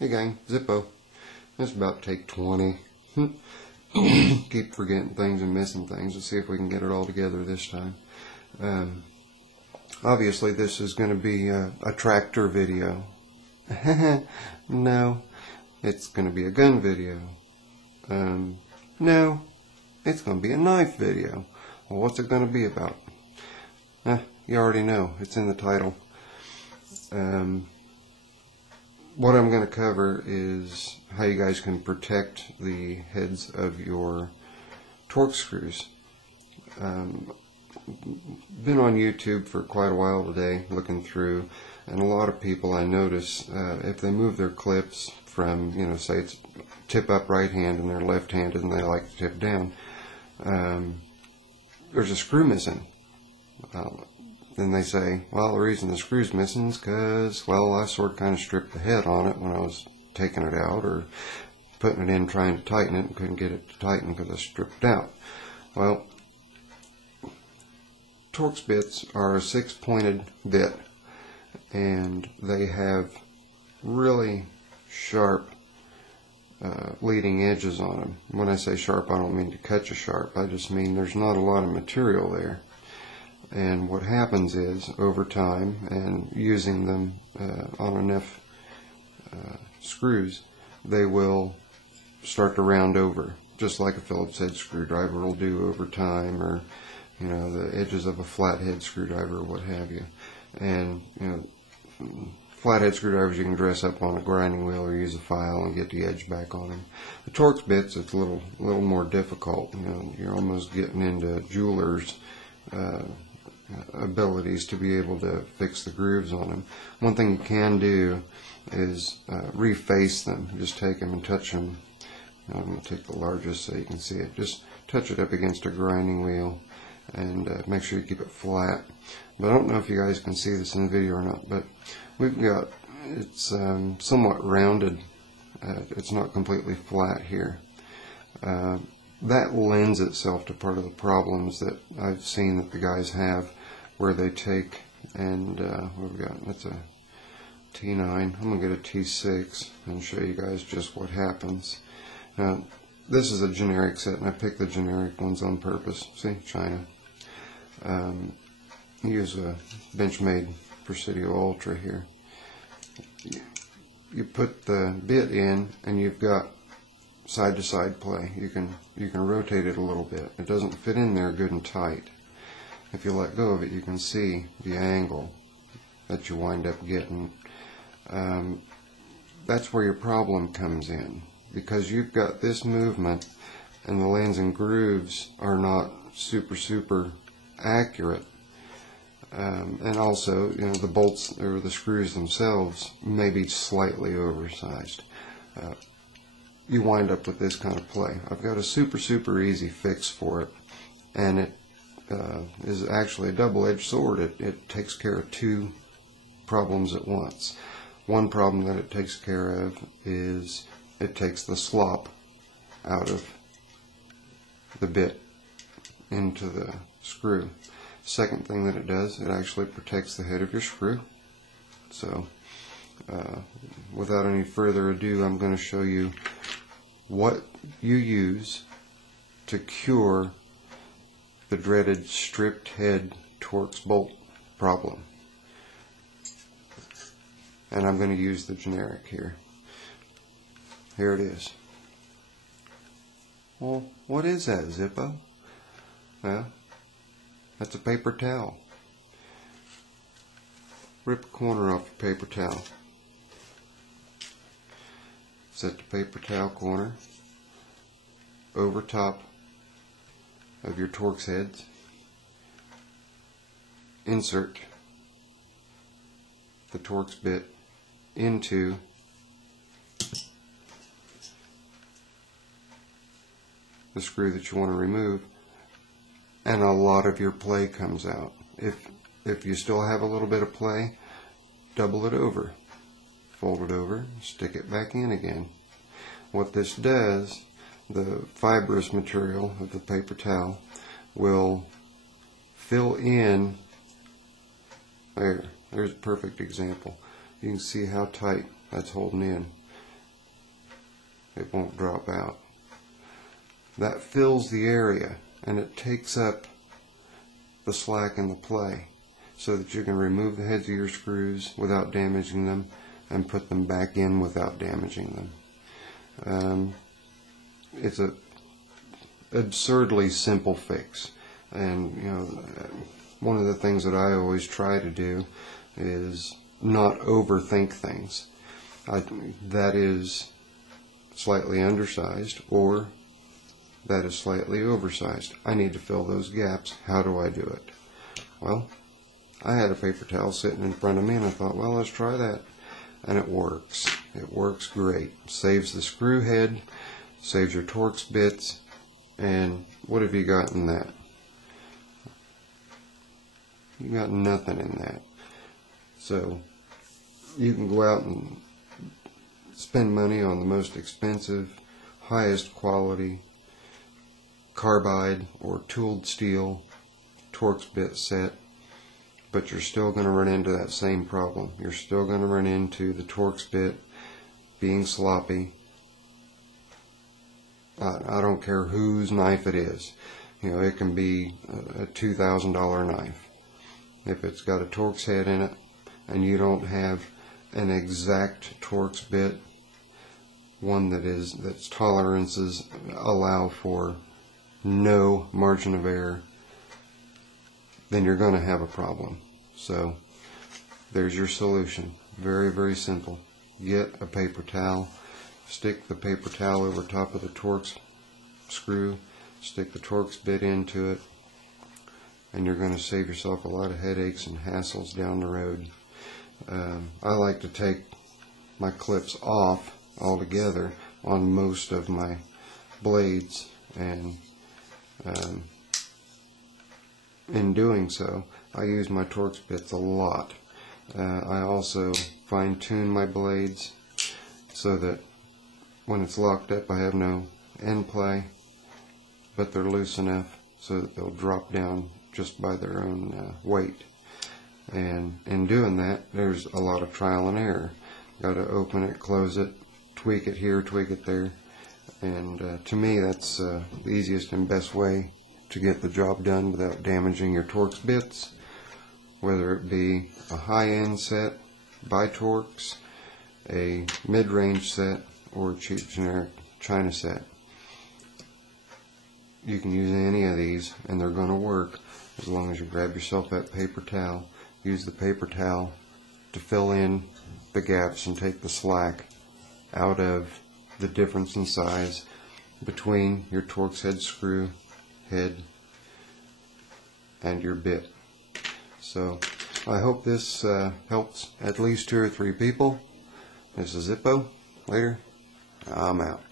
Hey gang, Zippo. It's about take 20. Keep forgetting things and missing things. Let's see if we can get it all together this time. Obviously this is going to be a tractor video. No, it's going to be a gun video. No, it's going to be a knife video. Well, what's it going to be about? You already know. It's in the title. What I'm going to cover is how you guys can protect the heads of your Torx screws. Been on YouTube for quite a while today, looking through, and a lot of people I notice, if they move their clips from, say it's tip up right hand and they're left handed and they like to tip down, there's a screw missing. Then they say, well, the reason the screw's missing is because, well, I sort of kind of stripped the head on it when I was taking it out or putting it in trying to tighten it and couldn't get it to tighten because I stripped it out. Well, Torx bits are a 6-pointed bit, and they have really sharp leading edges on them. When I say sharp, I don't mean to cut you sharp. I just mean there's not a lot of material there. And what happens is, over time, and using them on enough screws, they will start to round over, just like a Phillips head screwdriver will do over time, or the edges of a flathead screwdriver or what have you. And flathead screwdrivers you can dress up on a grinding wheel or use a file and get the edge back on them. The Torx bits, it's a little more difficult. You're almost getting into jewelers' abilities to be able to fix the grooves on them. One thing you can do is reface them. Just take them and touch them. I'm going to take the largest so you can see it. Just touch it up against a grinding wheel and make sure you keep it flat. But I don't know if you guys can see this in the video or not, but we've got, it's somewhat rounded. It's not completely flat here. That lends itself to part of the problems that I've seen that the guys have, where they take and what we've got, that's a T9. I'm going to get a T6 and show you guys just what happens. Now, this is a generic set, and I picked the generic ones on purpose. See, China. Use a Benchmade Presidio Ultra here. You put the bit in, and you've got side-to-side play. You can rotate it a little bit. It doesn't fit in there good and tight. If you let go of it, you can see the angle that you wind up getting. That's where your problem comes in, because you've got this movement and the lands and grooves are not super accurate. And also, the bolts or the screws themselves may be slightly oversized. You wind up with this kind of play. I've got a super easy fix for it, and it is actually a double-edged sword. It takes care of two problems at once. One problem that it takes care of is it takes the slop out of the bit into the screw. Second thing that it does, it actually protects the head of your screw. So without any further ado, I'm going to show you what you use to cure the dreaded stripped head Torx bolt problem. And I'm going to use the generic here. Here it is. Well, what is that, Zippo? Well, that's a paper towel. Rip a corner off your paper towel. Set the paper towel corner over top of your Torx heads. Insert the Torx bit into the screw that you want to remove, and a lot of your play comes out. If you still have a little bit of play, double it over, fold it over, stick it back in again. What this does, the fibrous material of the paper towel will fill in. There's a perfect example. You can see how tight that's holding in. it won't drop out. That fills the area and it takes up the slack in the play so that you can remove the heads of your screws without damaging them and put them back in without damaging them. It's a absurdly simple fix, and you know, one of the things that I always try to do is not overthink things. That is slightly undersized, or that is slightly oversized. I need to fill those gaps. How do I do it? Well, I had a paper towel sitting in front of me and I thought, well, let's try that. And it works. It works great. Saves the screw head, saves your Torx bits, and what have you got in that? You got nothing in that. So you can go out and spend money on the most expensive, highest quality carbide or tooled steel Torx bit set, but you're still going to run into that same problem. You're still going to run into the Torx bit being sloppy. I don't care whose knife it is. You know, it can be a $2,000 knife. If it's got a Torx head in it and you don't have an exact Torx bit, one that's tolerances allow for no margin of error, then you're going to have a problem. So there's your solution. Very, very simple. Get a paper towel, stick the paper towel over top of the Torx screw, stick the Torx bit into it, and you're going to save yourself a lot of headaches and hassles down the road. I like to take my clips off altogether on most of my blades, and in doing so, I use my Torx bits a lot. I also fine-tune my blades so that when it's locked up I have no end play, but they're loose enough so that they'll drop down just by their own weight. And in doing that, there's a lot of trial and error. Got to open it, close it, tweak it here, tweak it there, and to me that's the easiest and best way to get the job done without damaging your Torx bits, whether it be a high-end set by Torx, a mid-range set, or a cheap generic China set. You can use any of these and they're going to work as long as you grab yourself that paper towel, use the paper towel to fill in the gaps and take the slack out of the difference in size between your Torx head screw head and your bit. So I hope this helps at least 2 or 3 people. This is Zippo. Later. I'm out.